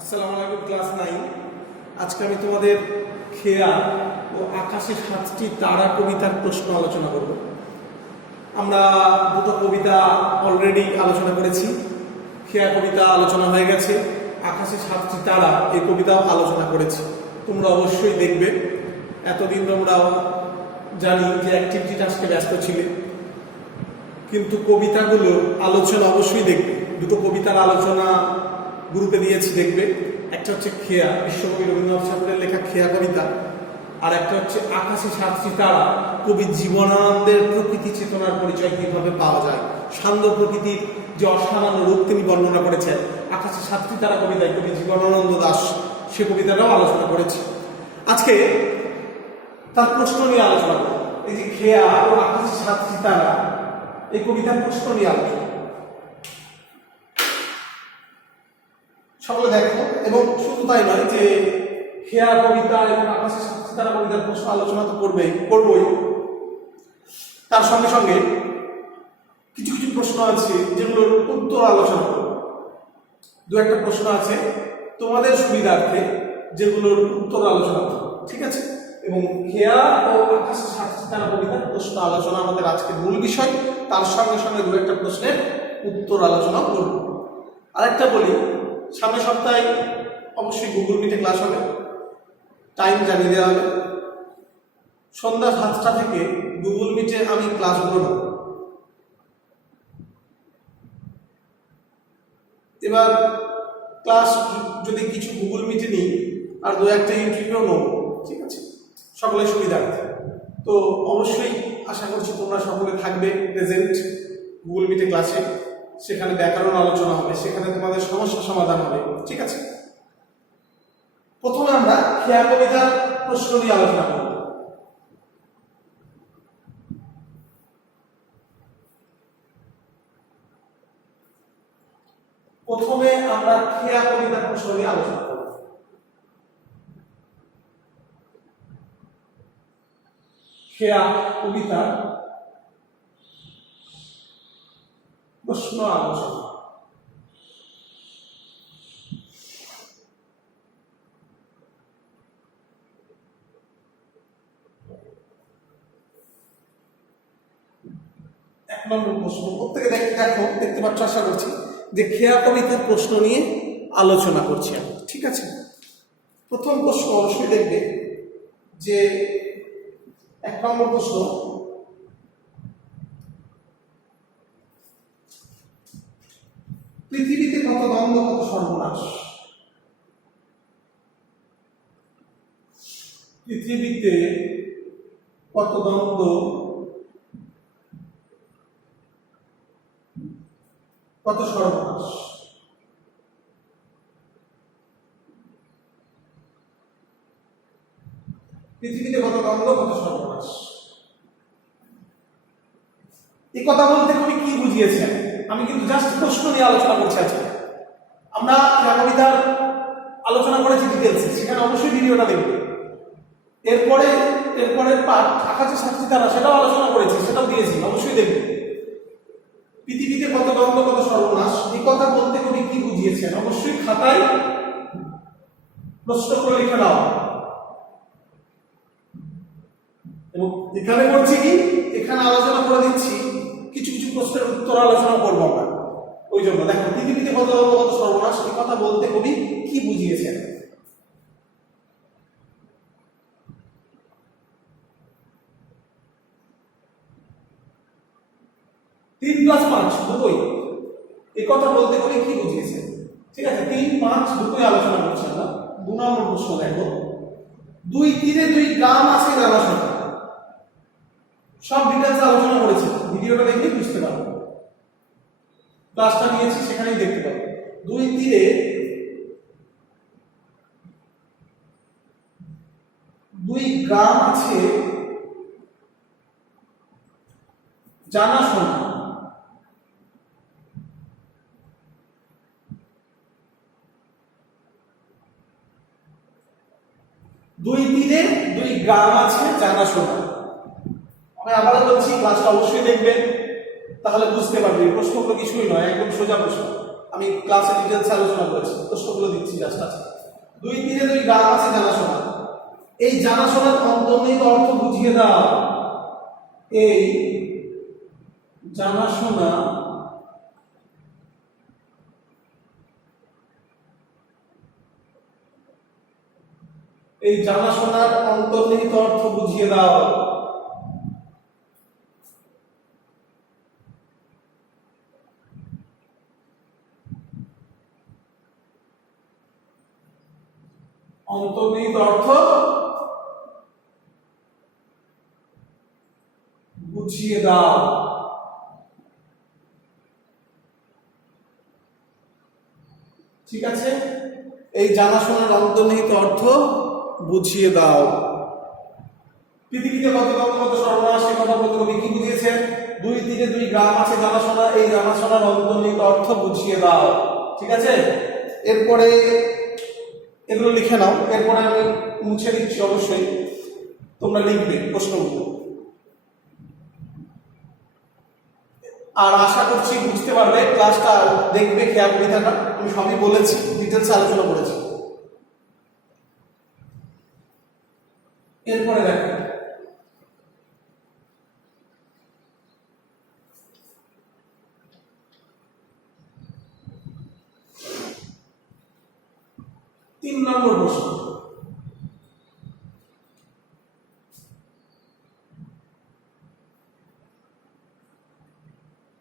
আসসালামু আলাইকুম ক্লাস 9। আজকে আমি তোমাদের খেয়া ও আকাশে 7টি তারা কবিতার প্রশ্ন আলোচনা করব। আমরা দুটো কবিতা অলরেডি আলোচনা করেছি। খেয়া কবিতা আলোচনা হয়ে গেছে, আকাশে 7টি তারা এই কবিতাও আলোচনা করেছি। তোমরা অবশ্যই দেখবে। এতদিন তোমরা জানি যে অ্যাক্টিভিটি টাস্কে ব্যস্ত ছিলে, কিন্তু কবিতাগুলো আলোচনা অবশ্যই দেখবে। দুটো কবিতার আলোচনা গ্রুপে দিয়েছি, দেখবে। একটা হচ্ছে খেয়া, বিশ্বকবি রবীন্দ্রনাথ ঠাকুরের লেখা খেয়া কবিতা, আর একটা হচ্ছে আকাশে 7টি তারা, কবি জীবনানন্দের প্রকৃতি চেতনার পরিচয় কিভাবে পাওয়া যায়, সান্ধ্য প্রকৃতির যে অসামান্য রূপ তিনি বর্ণনা করেছেন আকাশে 7টি তারা কবিতায় কবি জীবনানন্দ দাশ, সে কবিতাটাও আলোচনা করেছি। আজকে তার প্রশ্ন নিয়ে আলোচনা করব। এই যে খেয়া ও আকাশে 7টি তারা, এই কবিতার প্রশ্ন নিয়ে আলোচনা সকলে দেখো। এবং শুধু তাই নয় যে খেয়া কবিতা এবং আকাশে 7টি তারা কবিতার প্রশ্ন আলোচনা তো করবই, তার সঙ্গে সঙ্গে কিছু কিছু প্রশ্ন আছে যেগুলোর উত্তর আলোচনা করব। দু একটা প্রশ্ন আছে তোমাদের সুবিধার্থে যেগুলোর উত্তর আলোচনা করব, ঠিক আছে? এবং খেয়া ও আকাশে 7টি তারা কবিতার প্রশ্ন আলোচনা আমাদের আজকের মূল বিষয়। তার সঙ্গে সঙ্গে দু একটা প্রশ্নের উত্তর আলোচনা করব। আরেকটা বলি, সামনের সপ্তাহে অবশ্যই গুগল মিটে ক্লাস হবে, টাইম জানিয়ে দেওয়া হবে। সন্ধ্যা 7টা থেকে গুগল মিটে আমি ক্লাসগুলো নেব। এবার ক্লাস যদি কিছু গুগল মিটে নিই আর দু একটা ইউটিউবেও নেব, ঠিক আছে? সকলের সুবিধার্থে। তো অবশ্যই আশা করছি তোমরা সকলে থাকবে প্রেজেন্ট গুগল মিটে ক্লাসে। সেখানে ব্যাকরণ আলোচনা হবে, সেখানে তোমাদের সমস্যা সমাধান হবে, ঠিক আছে? প্রথমে আমরা খেয়া কবিতার প্রশ্ন নিয়ে আলোচনা করব। প্রথমে আমরা খেয়া কবিতার প্রশ্ন নিয়ে আলোচনা করব। খেয়া কবিতার প্রশ্ন আলোচনা। এক নম্বর প্রশ্ন, প্রত্যেকে দেখতে পাচ্ছ আশা করছি যে খেয়া কবিতার প্রশ্ন নিয়ে আলোচনা করছি আমি, ঠিক আছে? প্রথম প্রশ্ন অবশ্যই দেখবে যে এক নম্বর প্রশ্ন, পৃথিবীতে কত দ্বন্দ্ব কত সর্বনাশ? পৃথিবীতে কত দ্বন্দ্ব কত সর্বনাশ? পৃথিবীতে কত দ্বন্দ্ব কত সর্বনাশ, এই কথা বলতে কবি কি বুঝিয়েছেন? আমি কিন্তু জাস্ট প্রশ্ন নিয়ে আলোচনা করছি আজকে। আমরা কবিতার আলোচনা করেছি ডিটেলসে, সেখানে অবশ্যই ভিডিওটা দেখবে। এরপরের পার্ট আকাশে 7টি তারা, সেটাও আলোচনা করেছি, সেটাও দিয়েছি, অবশ্যই দেখবে। পৃথিবীতে কত দ্বন্দ্ব কত সর্বনাশ, এই কথা বলতে কবি কি বুঝিয়েছেন অবশ্যই খাতায় প্রশ্ন করে লিখে নাও। এবং এখানে করছি কি, এখানে আলোচনা করে দিচ্ছি, কিছু কিছু প্রশ্নের উত্তর আলোচনা করবো আমরা। ওই জন্য দেখো, পৃথিবীতে কত দ্বন্দ্ব কত সর্বনাশ, এই কথা বলতে কবি কি বুঝিয়েছেন? 3 + 5 দুটোই, এই কথা বলতে কবি কি বুঝিয়েছেন? ঠিক আছে, 3, 5 দুটোই আলোচনা করছি আমরা। 2 নম্বর প্রশ্ন দেখো, 2 তীরে 2 গ্রাম আছে জানা শোনা। সব ডিটেইলস আলোচনা করেছি, ভিডিওটা দেখলে বুঝতে পারবে। ক্লাসটা নিয়েছি, সেখানেই দেখতে পাবে। 2 তীরে 2 গ্রাম আছে জানা শোনা। দুই তীরে 2 গ্রাম আছে জানা শোনা। আমি আবারও বলছি, ক্লাসটা অবশ্যই দেখবেন, তাহলে বুঝতে পারবে। প্রশ্নগুলো কিছুই নয়, একদম সোজা প্রশ্ন। আমি ক্লাসে ডিটেলস আলোচনা করেছি, প্রশ্নগুলো দিচ্ছি জাস্ট আছে। দুই তীরে দুই গ্রাম আছে জানাশোনা, এই জানাশোনার অন্তর্নিহিত অর্থ বুঝিয়ে দাও। এই জানাশোনা এই জানাশোনার অন্তর্নিহিত অর্থ বুঝিয়ে দাও। অন্তর্নিহিত অর্থ বুঝিয়ে দাও। ঠিক আছে, এই জানাশোনার অন্তর্নিহিত অর্থ বুঝিয়ে দাও। পৃথিবীতে কত কত কত সর্বনাশ, সে কথা বলতে কবি কি বুঝিয়েছেন? দুই তীরে দুই গ্রাম আছে জানাশোনা, এই জানাশোনার অন্তর্নিহিত অর্থ বুঝিয়ে দাও। ঠিক আছে, এরপরে এগুলো লিখে নাও, এরপরে আমি মুছে দিচ্ছি, অবশ্যই তোমরা লিখবে প্রশ্নগুলো। আর আশা করছি বুঝতে পারবে, ক্লাসটা দেখবে খেয়াল করে থাকা, আমি সবই বলেছি, ডিটেলস আলোচনা করেছি। এরপরে দেখো তিন নম্বর প্রশ্ন।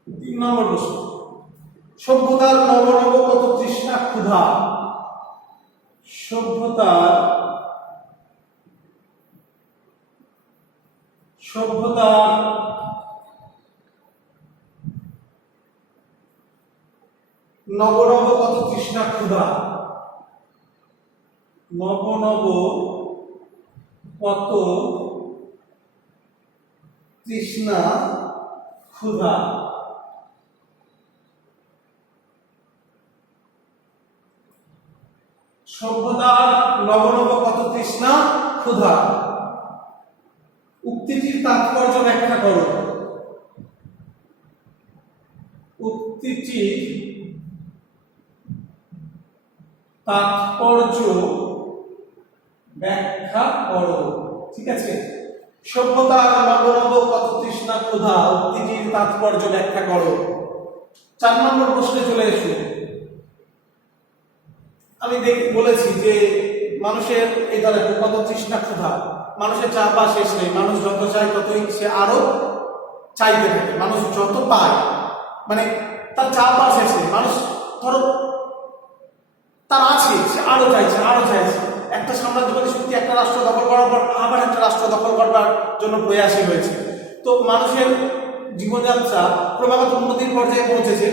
তিন নম্বর প্রশ্ন, সভ্যতার নবনব কত তৃষ্ণা ক্ষুধা। সভ্যতার নবনব কত তৃষ্ণা ক্ষুধা। নবনব কত তৃষ্ণা ক্ষুধা। সভ্যতার নবনব কত তৃষ্ণা ক্ষুধা। উক্তিটির তাৎপর্য ব্যাখ্যা করো। উক্তিটির তাৎপর্য ব্যাখ্যা করো। ঠিক আছে, সভ্যতার নবনব কত তৃষ্ণা ক্ষুধা, উক্তিটির তাৎপর্য ব্যাখ্যা করো। 4 নম্বর প্রশ্নে চলে এসো। আমি বলেছি যে মানুষের এটা দেখো কত তৃষ্ণা ক্ষুধা, মানুষের চা পা শেষ নেই, মানুষ যত চায় ততই সে আরো চাইতে থাকে। মানুষ যত পায় মানে তার চা পা শেষ নেই, মানুষ ধরো তার আছে, সে আরো চাইছে আরো চাইছে। একটা সাম্রাজ্যবাদী শক্তি একটা রাষ্ট্র দখল করার পর আবার একটা রাষ্ট্র দখল করবার জন্য প্রয়াসী হয়েছে। তো মানুষের জীবনযাত্রা ক্রমাগত উন্নতির পর্যায়ে পৌঁছেছে।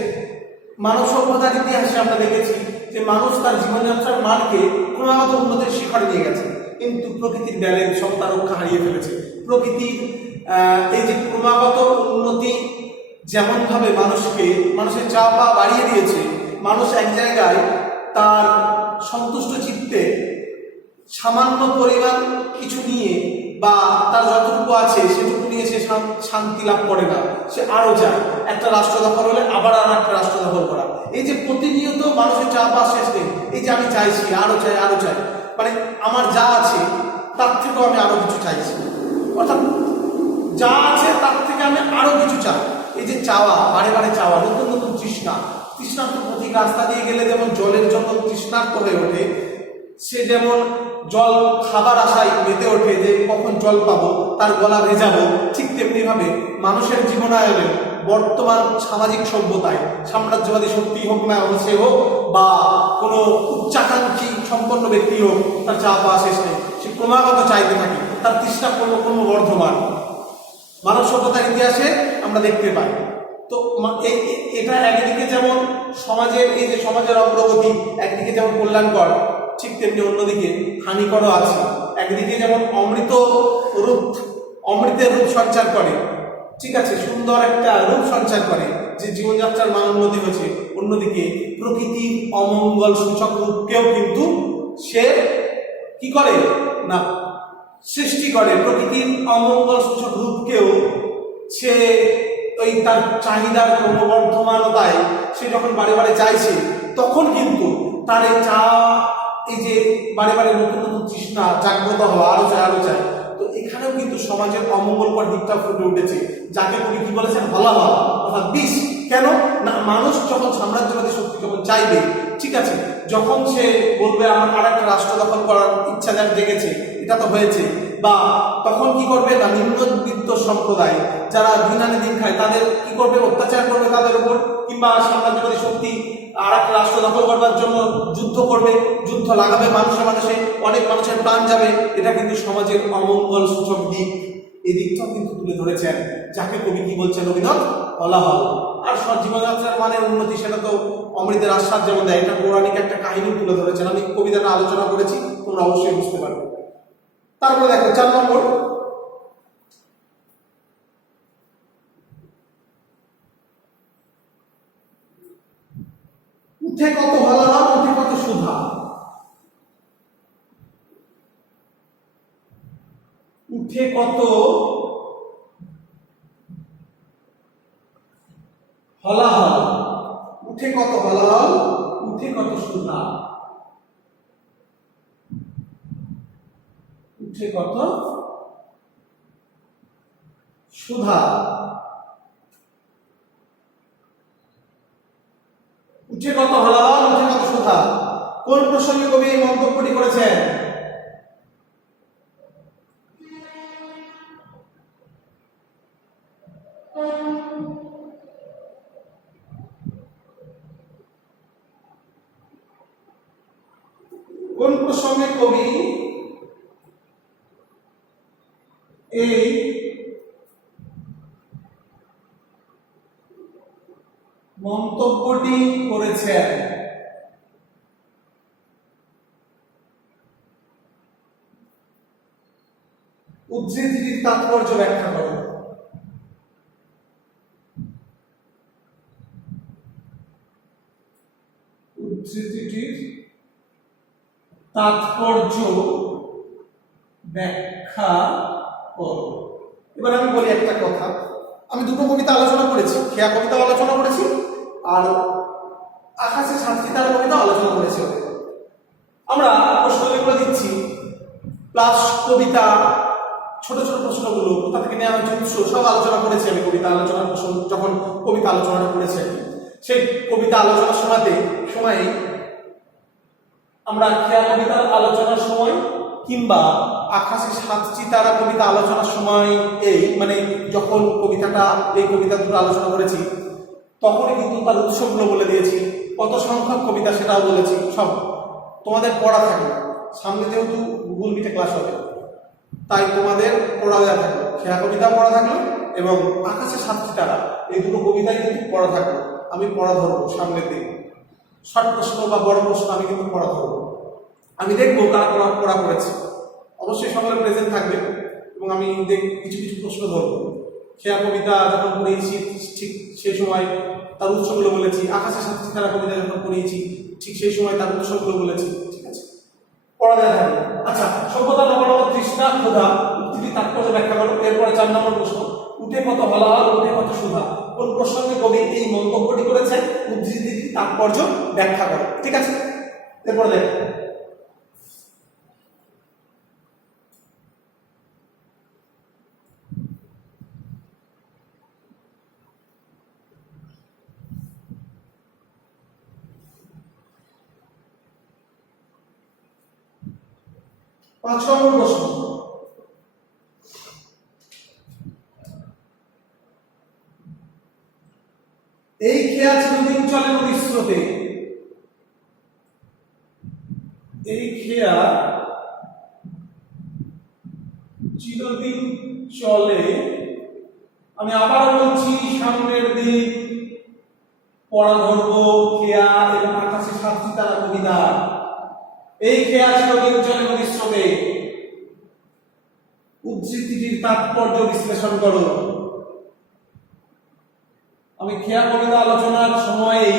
মানব সভ্যতার ইতিহাসে আমরা দেখেছি যে মানুষ তার জীবনযাত্রার মানকে ক্রমাগত উন্নতির শিখরে নিয়ে গেছে, কিন্তু প্রকৃতির ব্যালেন্স সমতা রক্ষা হারিয়ে ফেলেছে। প্রকৃতির এই যে ক্রমাগত উন্নতি যেমন ভাবে মানুষের চাপা বাড়িয়ে দিয়েছে, মানুষ এক জায়গায় তার সন্তুষ্ট চিত্তে সামান্য পরিমাণ কিছু নিয়ে বা তার যতটুকু আছে সেটুকু নিয়ে সে শান্তি লাভ করে না, সে আরো চায়। একটা রাষ্ট্র দখল হলে আবার আর একটা রাষ্ট্র দখল করা, এই যে প্রতিনিয়ত মানুষের চাপ শেষ নেই। এই যে আমি চাইছি আরো চাই আরো চাই, মানে আমার যা আছে তার থেকেও আমি আরো কিছু চাইছি, অর্থাৎ যা আছে তার থেকে আমি আরো কিছু চাই। এই যে চাওয়া, বারে বারে চাওয়া, নতুন নতুন তৃষ্ণার্ত প্রতীক। রাস্তা দিয়ে গেলে যেমন জলের জন্য তৃষ্ণার্ত হয়ে ওঠে, সে যেমন জল খাবার আশায় মেতে ওঠে যে কখন জল পাবো, তার গলা ভেজাবো, ঠিক তেমনি ভাবে মানুষের জীবনায়নে বর্তমান সামাজিক সভ্যতায় সাম্রাজ্যবাদী শক্তি হোক না সে হোক বা কোনো উচ্চাকাঙ্ক্ষী সম্পন্ন ব্যক্তি হোক, তার চা পাওয়া শেষ নেই, সে ক্রমাগত চাইতে থাকে, তার তৃষ্ণা ক্রমবর্ধমান। মানব সভ্যতার ইতিহাসে আমরা দেখতে পাই। তো এটা একদিকে যেমন সমাজের এই যে সমাজের অগ্রগতি একদিকে যেমন কল্যাণকর, ঠিক তেমনি অন্যদিকে হানিকরও আছে। একদিকে যেমন অমৃতের রূপ সঞ্চার করে, ঠিক আছে, সুন্দর একটা রূপ সঞ্চার করে যে জীবনযাত্রার মান উন্নতি হয়েছে, অন্যদিকে প্রকৃতির অমঙ্গল সূচক রূপকেও কিন্তু সে কি করে না সৃষ্টি করে। প্রকৃতির অমঙ্গল সূচক রূপকেও সে ওই তার চাহিদার ক্রমবর্ধমানতায় সে যখন বারে বারে চাইছে, তখন কিন্তু তার এই যে বারে বারে নতুন নতুন তৃষ্ণা জাগ্রত হওয়া, আরো চাই আরো চাই। তো এখানেও কিন্তু সমাজের অমঙ্গলকর দিকটা ফুটে উঠেছে, যাকে কবি কি বলেছেন, হলাহল অর্থাৎ বিষ। কেন না, মানুষ যখন সাম্রাজ্যবাদী শক্তি যখন চাইবে, ঠিক আছে, যখন সে বলবে আমার আর একটা রাষ্ট্র দখল করার ইচ্ছা যার জেগেছে, এটা তো হয়েছে, বা তখন কি করবে না, নিম্নবিত্ত সম্প্রদায় যারা দিন আনে দিন খায় তাদের কি করবে, অত্যাচার করবে তাদের উপর, কিংবা সাম্রাজ্যবাদী শক্তি আর একটা রাষ্ট্র দখল করবার জন্য যুদ্ধ করবে, যুদ্ধ লাগাবে মানুষে মানুষে, অনেক মানুষের প্রাণ যাবে। এটা কিন্তু সমাজের অমঙ্গল সূচক দিক, এই দিকটাও কিন্তু তুলে ধরেছেন, যাকে কবি কি বলছেন, অভিনব হলাহল। আর জীবনযাত্রার মানের উন্নতি, সেটা তো অমৃতের আশ্বাস যেমন দেয়, এটা পৌরাণিক একটা কাহিনী তুলে ধরেছেন। আমি কবিতাটা আলোচনা করেছি, তোমরা অবশ্যই বুঝতে পারবে। তারপরে দেখো 4 নম্বর, উঠে কত হলাহল, উঠে কত সুধা। উঠে কত হলাহল, উঠে কত হলাহল, উঠে কত সুধা। উঠে কত সুধা, উঠে কত হলাহল, উঠে কত সুধা। কোন প্রসঙ্গে কবি এই মন্তব্যটি করেছেন? কোন প্রসঙ্গে কবি এই মন্তব্যটি করেছেন? উদ্ধৃতিটির তাৎপর্য ব্যাখ্যা করো। উদ্ধৃতিটির তাৎপর্য ব্যাখ্যা করো। এবার আমি বলি একটা কথা, আমি দুটো কবিতা আলোচনা করেছি, খেয়া কবিতা আলোচনা করেছি আর আকাশে সাতটি তারা কবিতা আলোচনা করেছি। আমরা প্রশ্নগুলো দিচ্ছি, প্লাস কবিতা ছোট ছোট প্রশ্নগুলো কোথা থেকে নেওয়া হয়েছে, উৎস সব আলোচনা করেছি আমি কবিতা আলোচনার যখন কবিতা আলোচনাটা করেছি। সেই কবিতা আলোচনার সময়ে আমরা খেয়া কবিতার আলোচনার সময় কিংবা আকাশে সাতটি তারা কবিতা আলোচনার সময়, এই মানে যখন এই কবিতা দুটো আলোচনা করেছি, তখনই কিন্তু তার উৎসগুলো বলে দিয়েছি, কত সংখ্যক কবিতা সেটাও বলেছি। সব তোমাদের পড়া থাকে, সামনে যেহেতু গুগল মিটে ক্লাস হবে, তাই তোমাদের পড়া দেওয়া থাকলো, খেয়া কবিতা পড়া থাকলো এবং আকাশে সাতটি তারা, এই দুটো কবিতাই কিন্তু পড়া থাকলো। আমি পড়া ধরবো সামনের দিকে, শর্ট প্রশ্ন বা বড় প্রশ্ন আমি কিন্তু পড়া ধরবো। আমি দেখবো কারা পড়া করেছে, অবশ্যই সকলে প্রেজেন্ট থাকবে এবং আমি কিছু কিছু প্রশ্ন ধরবো। খেয়া কবিতা যখন পড়িয়েছি ঠিক সেই সময় তার উৎসগুলো বলেছি, আকাশে সাতটি তারা কবিতা যখন পড়িয়েছি ঠিক সেই সময় তার উৎসগুলো বলেছি। ঠিক আছে, পড়া দেওয়া থাকবে। আচ্ছা, সভ্যতা নবনব তৃষ্ণা ক্ষুধা, উদ্ধৃতি তাৎপর্য ব্যাখ্যা করো। এরপরে 4 নম্বর প্রশ্ন, উঠে কত হলাহল, উঠে কত সুধা। কোন প্রসঙ্গে কবি এই মন্তব্যটি করেছেন, উদ্ধৃতির তাৎপর্য ব্যাখ্যা করো। ঠিক আছে, এরপরে দেখো 5 নম্বর প্রশ্ন, এই খেয়া চিরদিন চলে নদীর স্রোতে। এই খেয়া চিরদিন চলে, আমি আবার বলছি সামনের দিক পড়া ধরবো খেয়া এবং আকাশে সাতটি তারা কবিতা। এই খেয়া চিরদিন চলে নদীর স্রোতে, উদ্ধৃতিটির তাৎপর্য বিশ্লেষণ করো। আমি খেয়া কবিতা আলোচনার সময়েই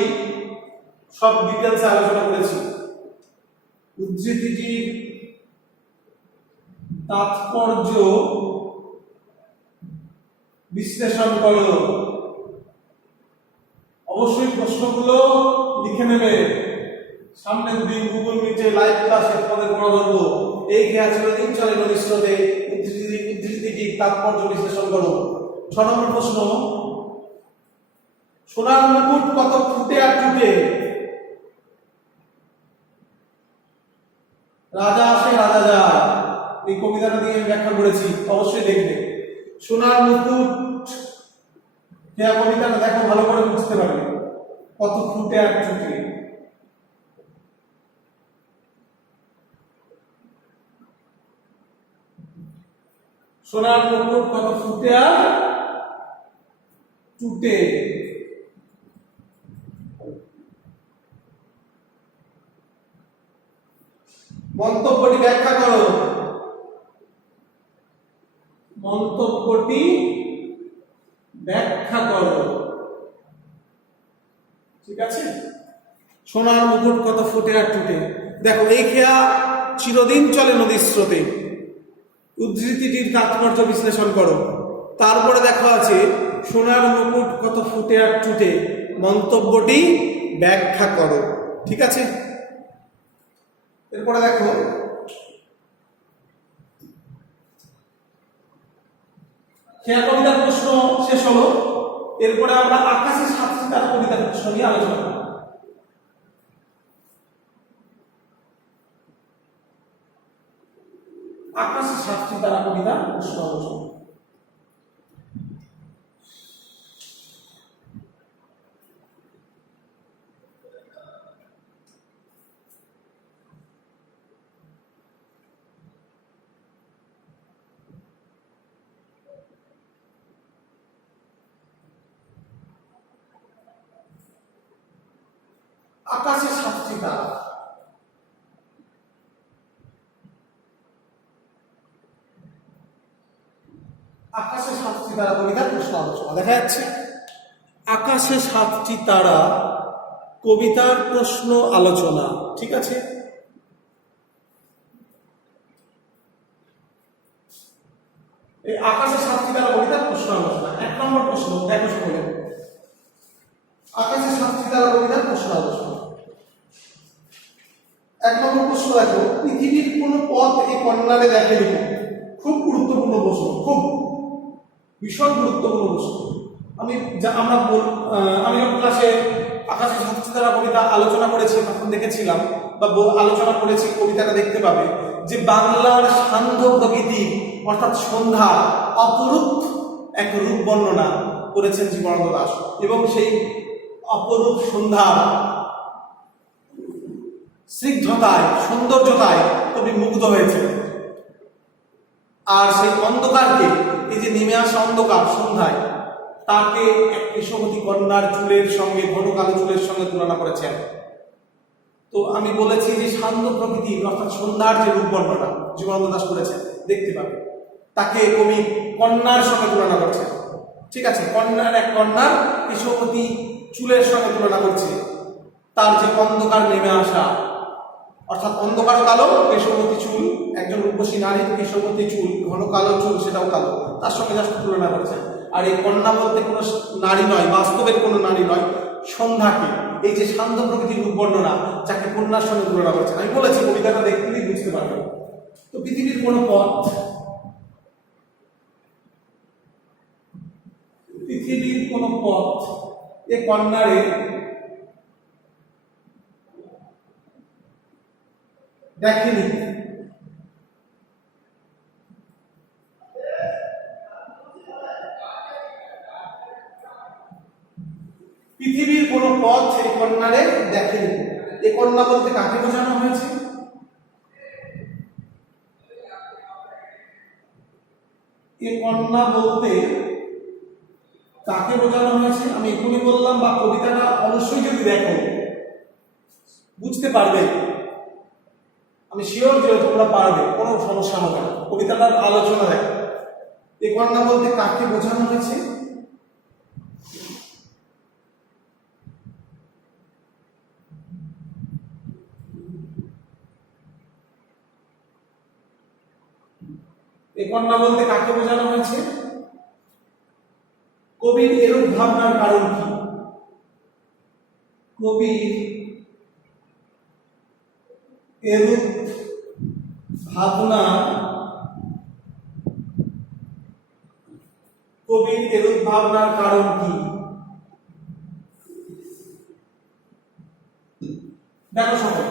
সব ডিটেলসে আলোচনা করেছি। উদ্ধৃতিটির তাৎপর্য বিশ্লেষণ করো। অবশ্যই প্রশ্নগুলো লিখে নেবে। সামনের দিন গুগল মিটে লাইভ ক্লাসে তোমাদের পড়া ধরবো। এই খেয়া চিরদিন চলে নদীর স্রোতে, উদ্ধৃতিটি তাৎপর্য বিশ্লেষণ করো। 6 নম্বর প্রশ্ন, সোনার মুকুট কত ফুটে আর টুটে? রাজা আসে রাজা যায়, এই কবিতাটা দিয়ে আমি ব্যাখ্যা করেছি, অবশ্যই দেখবে। সোনার মুকুট খেয়া কবিতাটা দেখো, ভালো করে বুঝতে পারবে কত ফুটে আর টুটে। সোনার মুকুট কত ফুটে আর টুটে? মন্তব্যটি ব্যাখ্যা করো, মন্তব্যটি ব্যাখ্যা করো। ঠিক আছে, সোনার মুকুট কত ফুটে আর টুটে। দেখো, এই খেয়া চিরদিন চলে নদীর স্রোতে, উদ্ধৃতিটির তাৎপর্য বিশ্লেষণ করো। তারপরে দেখা আছে সোনার মুকুট কত ফুটে আর টুটে, মন্তব্যটি ব্যাখ্যা করো। ঠিক আছে, এরপরে দেখো খেয়া কবিতার প্রশ্ন শেষ হলো। এরপরে আমরা আকাশে সাতটি তারা কবিতার প্রশ্ন নিয়ে আলোচনা করব। আকাশে সাতটি তারা কবিতার প্রশ্ন আলোচনা। আকাশে সাতটি তারা, আকাশে সাতটি তারা কবিতার প্রশ্ন আলোচনা। দেখা যাচ্ছে আকাশে সাতটি তারা কবিতার প্রশ্ন আলোচনা। ঠিক আছে, এই আকাশে সাতটি তারা কবিতার প্রশ্ন আলোচনা। 1 নম্বর প্রশ্ন দেখো সকলে, আকাশে সাতটি তারা কবিতার প্রশ্ন আলোচনা। 1 নম্বর প্রশ্ন দেখো, পৃথিবীর কোন পথ এই কর্নারে দেখে লিখো। খুব গুরুত্বপূর্ণ প্রশ্ন, খুব ভীষণ গুরুত্বপূর্ণ প্রশ্ন। আমি যখন ক্লাসে আকাশে সাতটি তারা কবিতা আলোচনা করেছি তখন দেখেছিলাম বা আলোচনা করেছি, কবিতাটা দেখতে পাবে যে বাংলার সান্ধ্য প্রকৃতির অর্থাৎ সন্ধ্যা অপরূপ এক রূপ বর্ণনা করেছেন জীবনানন্দ দাশ, এবং সেই অপরূপ সন্ধ্যার স্নিগ্ধতায় সৌন্দর্যতায় কবি মুগ্ধ হয়েছে। আর সেই অন্ধকারকে, এই যে নেমে আসা অন্ধকার সন্ধ্যায়, তাকে এক কেশবতী কন্যার চুলের সঙ্গে, ঘন কালো চুলের সঙ্গে তুলনা করেছেন। তো আমি বলেছি যে শান্ত প্রকৃতির অর্থাৎ সন্ধ্যার যে রূপ বর্ণনা জীবনানন্দ দাশ করেছেন দেখতে পাবে, তাকে কবি কন্যার সঙ্গে তুলনা করছেন। ঠিক আছে, এক কন্যার কেশবতী চুলের সঙ্গে তুলনা করছে। তার যে অন্ধকার নেমে আসা, অর্থাৎ অন্ধকার কালো, কেশবতী চুল, একজন রূপসী নারীর কেশবতী চুল, ঘন কালো চুল, সেটাও কালো, তার সঙ্গে জাস্ট তুলনা করছেন। আর এই কন্যা বলতে কোনো নারী নয়, বাস্তবের কোনো নারী নয়, সন্ধ্যাকে, এই যে শান্ত প্রকৃতির রূপ বর্ণনা, যাকে কন্যার সঙ্গে তুলনা করছেন। আমি বলেছি কবিতাটা দেখলেই বুঝতে পারবেন। তো পৃথিবীর কোনো পথ, পৃথিবীর কোনো পথ এ কন্যারে দেখেনি। পৃথিবীর কোন পথ এই কন্যারে দেখেনি। এই কন্যা বলতে কাকে বোঝানো হয়েছে? এই কন্যা বলতে কাকে বোঝানো হয়েছে আমি এখনই বললাম, বা কবিতাটা অবশ্যই যদি দেখো বুঝতে পারবে। আমি শিওর যে তোমরা পারবে, কোনো সমস্যা হবে না। কবিতাটার আলোচনা দেখো, এই কন্যা বলতে কাকে বোঝানো হয়েছে? এই কন্যা বলতে কাকে বোঝানো হয়েছে? কবির এরূপ ভাবনার কারণ কি? কবির এরূপ ভাবনা ভাবনার কারণ কি? দেখো সবাই,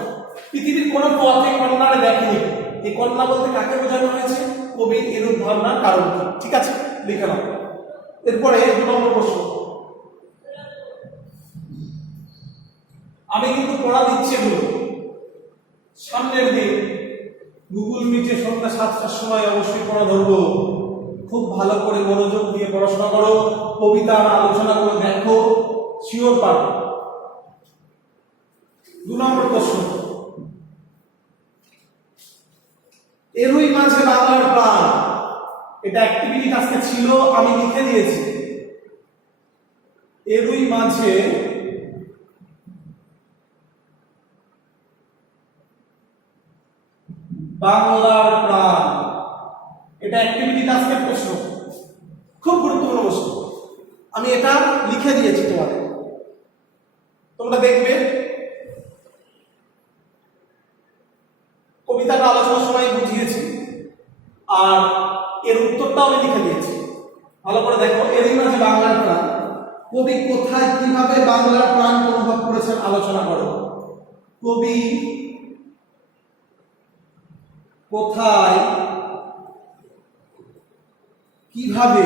পৃথিবীর কোন পথে কন্যারে দেখেনি। এই কন্যা বলতে কাকে বোঝানো হয়েছে? কবির এরূপ ভাবনার কারণ কি? ঠিক আছে, লিখে নাও। এরপরে 2 নম্বর প্রশ্ন। আমি কিন্তু পড়া দিচ্ছি এগুলো সামনের দিন গুগল মিটে সন্ধ্যা 7টার সময় অবশ্যই পড়া ধরবো। খুব ভালো করে মনোযোগ দিয়ে পড়াশোনা করো, কবিতা আলোচনা করে দেখো, শিওর পারবে। 2 নম্বর প্রশ্ন। এরই মাঝে বাংলার প্রাণ, এটা অ্যাক্টিভিটি আজকে ছিল, আমি লিখে দিয়েছি। এরই মাঝে বাংলার প্রাণ, এটা অ্যাক্টিভিটি আজকের প্রশ্ন, খুব গুরুত্বপূর্ণ প্রশ্ন। আমি এটা লিখে দিয়েছি তোমাদের, তোমরা দেখবে। কবিতাটা আলোচনার সময় বুঝিয়েছি, আর এর উত্তরটাও আমি লিখে দিয়েছি। ভালো করে দেখো। এরই মাঝে বাংলার প্রাণ, কবি কোথায় কিভাবে বাংলার প্রাণ অনুভব করেছেন আলোচনা করো। কবি কোথায় কিভাবে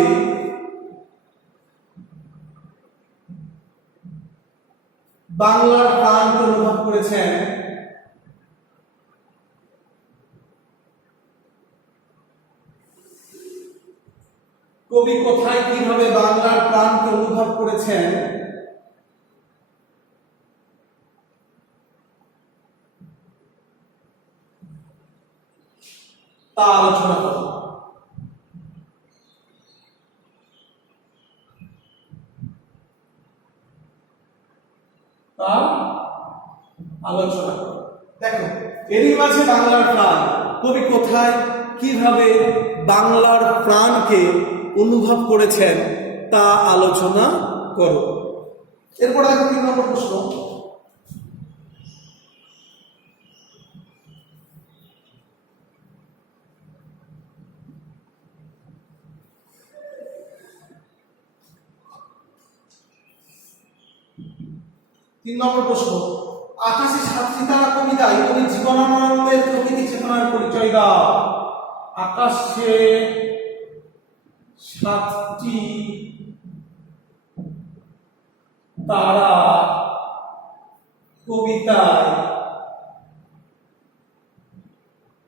বাংলার প্রাণ অনুভব করেছেন কবি কোথায় কিভাবে বাংলার প্রাণকে অনুভব করেছেন তা আলোচনা করো। তা আলোচনা করো। দেখো, এরই মাঝে বাংলার প্রাণ, কবি কোথায় কিভাবে বাংলার প্রাণকে অনুভব করেছেন তা আলোচনা করো। এরপর দেখো 3 নম্বর প্রশ্ন। আকাশে 7টি তারা কবিতায় কবি জীবনানন্দের প্রকৃতি চেতনার পরিচয় দাও। আকাশে 7টি তারা কবিতায়,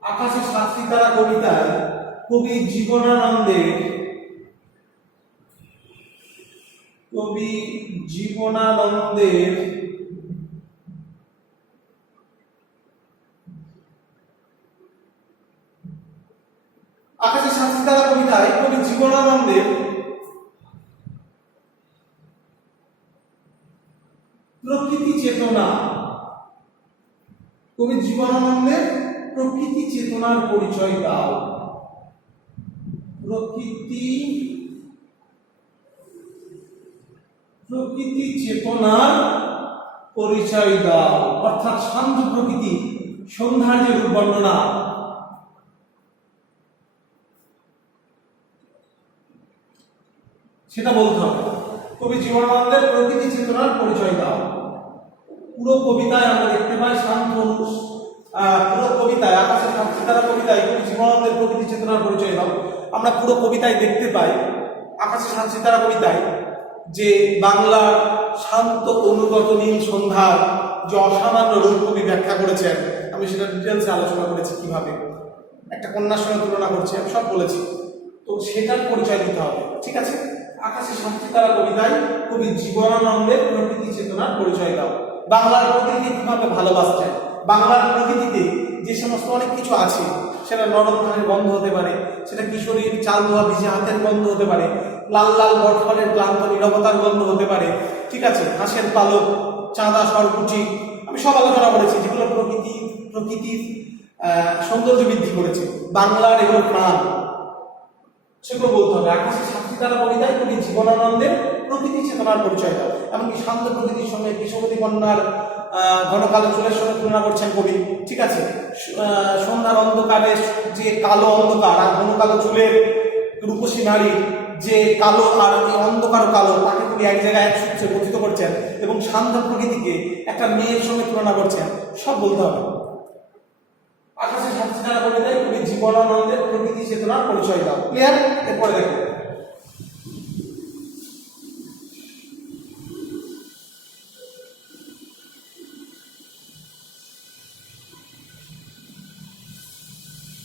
আকাশে 7টি তারা কবিতায় কবি জীবনানন্দের আকাশে 7টি তারা কবিতায় কবি জীবনানন্দের প্রকৃতি চেতনা, কবি জীবনানন্দের প্রকৃতি চেতনার পরিচয় দাও। প্রকৃতি চেতনার পরিচয় দাও, অর্থাৎ শান্ত প্রকৃতি, সন্ধ্যার যে রূপ বর্ণনা, সেটা বলতে হবে। কবি জীবনানন্দের প্রকৃতি চেতনার পরিচয় দাও। পুরো কবিতায় আমরা দেখতে পাই পুরো কবিতায়, আকাশে 7টি তারা কবিতায় কবি জীবনানন্দের প্রকৃতি চেতনার পরিচয় দাও। আমরা পুরো কবিতায় দেখতে পাই, আকাশে 7টি তারা কবিতায়, যে বাংলার শান্ত অনুগত নীল সন্ধ্যার যে অসামান্য রূপ কবি ব্যাখ্যা করেছেন। আমি সেটা ডিটেলসে আলোচনা করেছি, কিভাবে একটা কন্যার সঙ্গে তুলনা করছি, আমি সব বলেছি। তো সেটার পরিচয় দিতে হবে, ঠিক আছে। আকাশে 7টি তারা কবিতায় কবি জীবনানন্দের প্রকৃতি চেতনার পরিচয় দাও। বাংলার প্রকৃতি কিভাবে ভালোবাসছেন, বাংলার প্রকৃতিতে যে সমস্ত অনেক কিছু আছে, সেটা নরম ধানের গন্ধ হতে পারে, সেটা কিশোরীর চাল ধোয়া ভিজে হাতের গন্ধ হতে পারে, লাল লাল বটফলের ক্লান্ত নীরবতার গন্ধ হতে পারে, ঠিক আছে, হাঁসের পালক, চাঁদা, সরকুচি, আমি সব আলোচনা করেছি, যেগুলো প্রকৃতির সৌন্দর্য বৃদ্ধি করেছে। বাংলার এবং প্রাণ, সেগুলো বলতে হবে। আকাশে 7টি তারা কবিতায় কবি জীবনানন্দের প্রকৃতি চেতনার পরিচয় দাও। এমনকি শান্ত প্রকৃতির সঙ্গে কৃষ্ণবতী কন্যার ঘন কালো চুলের সঙ্গে তুলনা করছেন কবি। ঠিক আছে, সন্ধ্যার অন্ধকারে যে কালো অন্ধকার আর ঘন কালো চুলের রূপসী নারী যে কালো আর অন্ধকার কালো, তাকে তিনি এক জায়গায় এক সূত্রে গঠিত করছেন এবং শান্ত প্রকৃতিকে একটা মেয়ের সঙ্গে তুলনা করছেন। সব বলতে হবে। আকাশে সাতটি তারা কবিতায় কবি জীবনানন্দের প্রকৃতি চেতনার পরিচয় দাও। ক্লিয়ার? এরপরে দেখো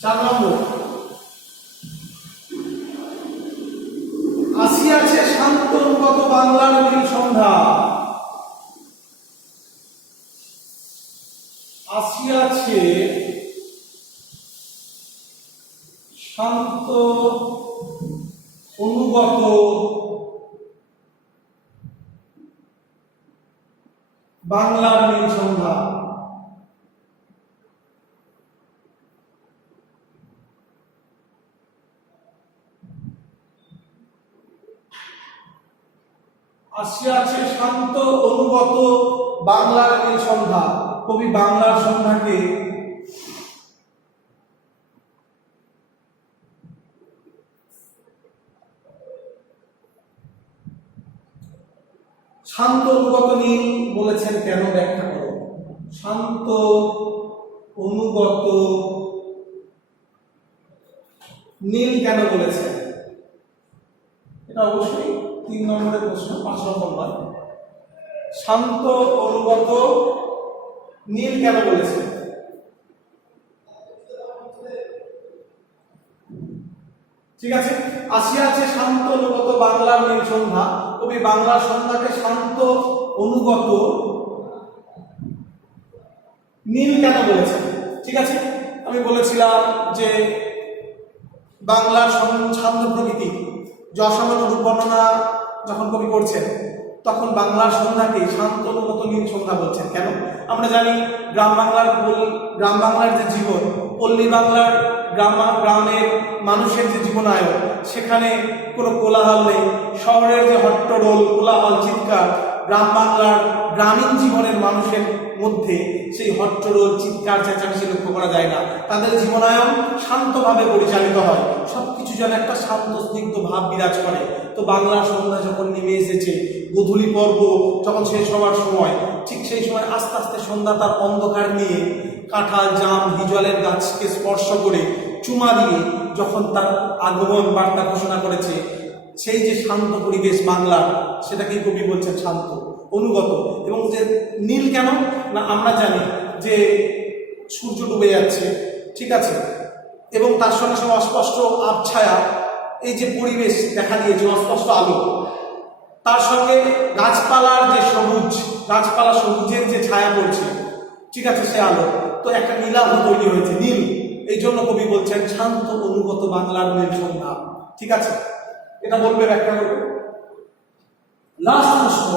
4 নম্বর, আসিয়াছে শান্ত অনুগত বাংলার নীল সন্ধ্যা। আসিয়াছে শান্ত অনুগত বাংলার নীল সন্ধ্যা। আসিয়াছে শান্ত অনুগত বাংলার নীল সন্ধ্যা। কবি বাংলার সন্ধ্যাকে শান্ত অনুগত নীল বলেছেন কেন, ব্যাখ্যা করো। শান্ত অনুগত নীল কেন বলেছেন? এটা অবশ্যই 3 নম্বরের প্রশ্ন, 5 নম্বর। শান্ত অনুগত নীল কেন বলেছেন? ঠিক আছে, আসিয়াছে শান্ত অনুগত বাংলার নীল সন্ধ্যা। কবি বাংলার সন্ধ্যাকে শান্ত অনুগত নীল কেন বলেছেন? ঠিক আছে, আমি বলেছিলাম যে বাংলার শান্ত প্রকৃতি যে অসামান্য রূপ বর্ণনা যখন কবি করছেন, তখন বাংলার সন্ধ্যাকে শান্ত অনুগত নীল সন্ধ্যা বলছেন। কেন? আমরা জানি গ্রাম বাংলার যে জীবন, পল্লী বাংলার গ্রামের মানুষের যে জীবনায়ন, সেখানে কোনো কোলাহল নেই। শহরের যে হট্টগোল, কোলাহল, চিৎকার, গ্রাম বাংলার গ্রামীণ জীবনের মানুষের মধ্যে সেই হট্টগোল, চিৎকার, চেঁচামেচি লক্ষ্য করা যায় না। তাদের জীবনায়ন শান্তভাবে পরিচালিত হয়, সবকিছু যেন একটা শান্ত স্নিগ্ধ ভাব বিরাজ করে। তো বাংলার সন্ধ্যা যখন নেমে এসেছে, গোধূলি পর্ব যখন শেষ হওয়ার সময়, ঠিক সেই সময় আস্তে আস্তে সন্ধ্যা তার অন্ধকার নিয়ে কাঁঠাল, জাম, হিজলের গাছকে স্পর্শ করে চুমা দিয়ে যখন তার আগমন বার্তা ঘোষণা করেছে, সেই যে শান্ত পরিবেশ বাংলার, সেটাকেই কবি বলছেন শান্ত অনুগত। এবং যে নীল কেন না, আমরা জানি যে সূর্য ডুবে যাচ্ছে, ঠিক আছে, এবং তার সঙ্গে সঙ্গে অস্পষ্ট আবছায়া, এই যে পরিবেশ দেখা দিয়েছে, অস্পষ্ট আলো, তার সঙ্গে গাছপালার যে সবুজ, গাছপালা সবুজের যে ছায়া পড়ছে, ঠিক আছে, সে আলো, তো একটা নীলাভ তৈরি হয়েছে, নীল। এই জন্য কবি বলছেন শান্ত অনুগত বাংলার নীল সন্ধ্যা। ঠিক আছে, এটা বলবে, ব্যাখ্যা করবে। লাস্ট প্রশ্ন,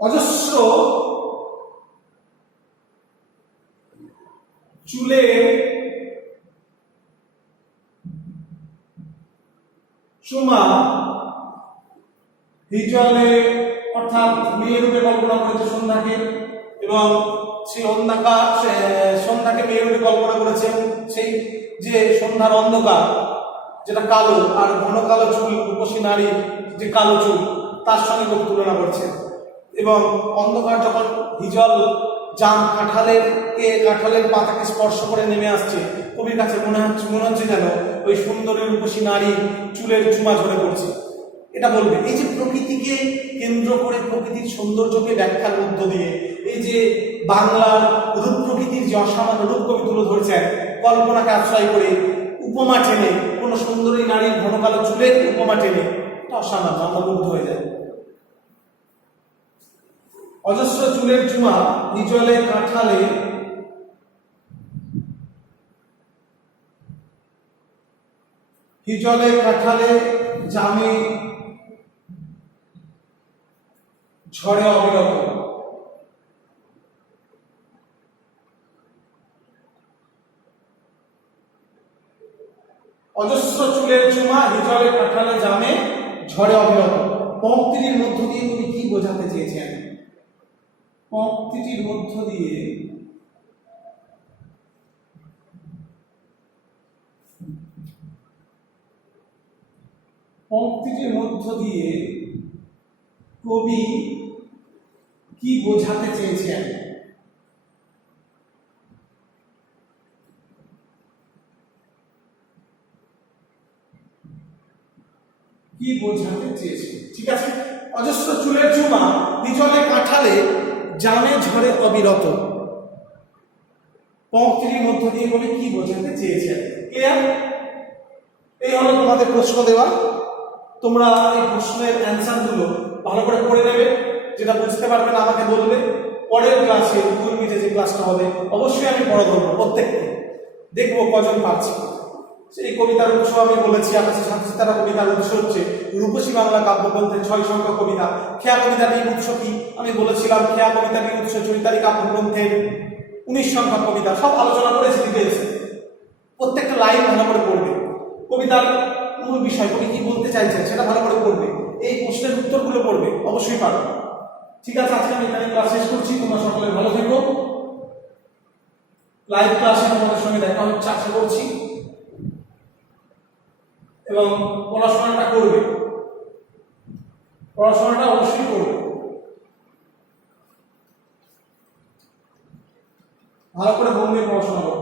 অজস্র চুলে চুমা হিজলে, অর্থাৎ মেয়ে রূপে কল্পনা করেছে সন্ধ্যাকে, এবং সেই সন্ধ্যাকে মেয়ে রূপে কল্পনা করেছেন। সেই যে সন্ধ্যার অন্ধকার যেটা কালো, আর ঘন কালো চুল, রূপসী নারী যে কালো চুল, তার সঙ্গে তুলনা করছেন। এবং অন্ধকার যখন হিজল, জাম, কাঁঠালের পাতাকে স্পর্শ করে নেমে আসছে, কবির কাছে মনে হচ্ছে যেন ওই সুন্দরী রূপসী নারী চুলের চুমা ঝরে পড়ছে। এটা বলবে। এই যে প্রকৃতিকে কেন্দ্র করে, প্রকৃতির সৌন্দর্যকে ব্যাখ্যার মধ্য দিয়ে, এই যে বাংলার রূপ প্রকৃতির যে অসামান্য রূপ কবি তুলে ধরেছেন, কল্পনাকে আশ্রয় করে, উপমা টেনে, কোনো সুন্দরী নারীর ঘন কালো চুলের উপমা টেনে, এটা অসামান্য, আমরা মুগ্ধ হয়ে যায়। অজস্র চুলের চুমা হিজলে, কাঁঠালে, জামে, ঝড়ে অবিরত। অজস্র চুলের চুমা হিজলে কাঁঠালে জামে ঝড়ে অবিরত। পংক্তিটির মধ্য দিয়ে তুমি কি বোঝাতে চেয়েছেন? পংক্তিটির মধ্য দিয়ে কবি কি বোঝাতে চেয়েছেন? কি বোঝাতে চেয়েছে? ঠিক আছে, অজস্র চুলের চুমা হিজলে কাঁঠালে জামে ঝড়ে অবিরত। পংক্তির মধ্য দিয়ে বলে কি বোঝাতে চেয়েছেন? ক্লিয়ার? এই হলো তোমাদের প্রশ্ন দেওয়া। তোমরা এই প্রশ্নের অ্যান্সার গুলো ভালো করে পড়ে নেবে। যেটা বুঝতে পারবে না আমাকে বলবে। পরের ক্লাসে গুগল মিটে যে ক্লাসটা হবে অবশ্যই আমি পড়া ধরবো প্রত্যেককে, দেখবো কজন পারছি। সেই কবিতার উৎস আমি বলেছি, আকাশে সাতটি তারা কবিতার উৎস হচ্ছে রূপসী বাংলা কাব্যগ্রন্থের 6 সংখ্যক কবিতা। খেয়া কবিতাটির উৎস কি আমি বলেছিলাম, খেয়া কবিতাটির উৎস চৈতালি কাব্যগ্রন্থের 19 সংখ্যক কবিতা। সব আলোচনা করেছি ডিটেইলসে। প্রত্যেকটা লাইন ভালো করে পড়বে, কবিতার মূল বিষয় কবি কি বলতে চাইছেন সেটা ভালো করে পড়বে, এই প্রশ্নের উত্তরগুলো পড়বে, অবশ্যই পারবে। ঠিক আছে, আজকে আমি এখানে ক্লাস শেষ করছি। তোমরা সকলে ভালো থেকো। লাইভ ক্লাসে তোমাদের সঙ্গে দেখা হচ্ছে আশা করছি, এবং পড়াশোনাটা করবে, পড়াশোনাটা অবশ্যই করবে, ভালো করে মন দিয়ে পড়াশোনা করবে।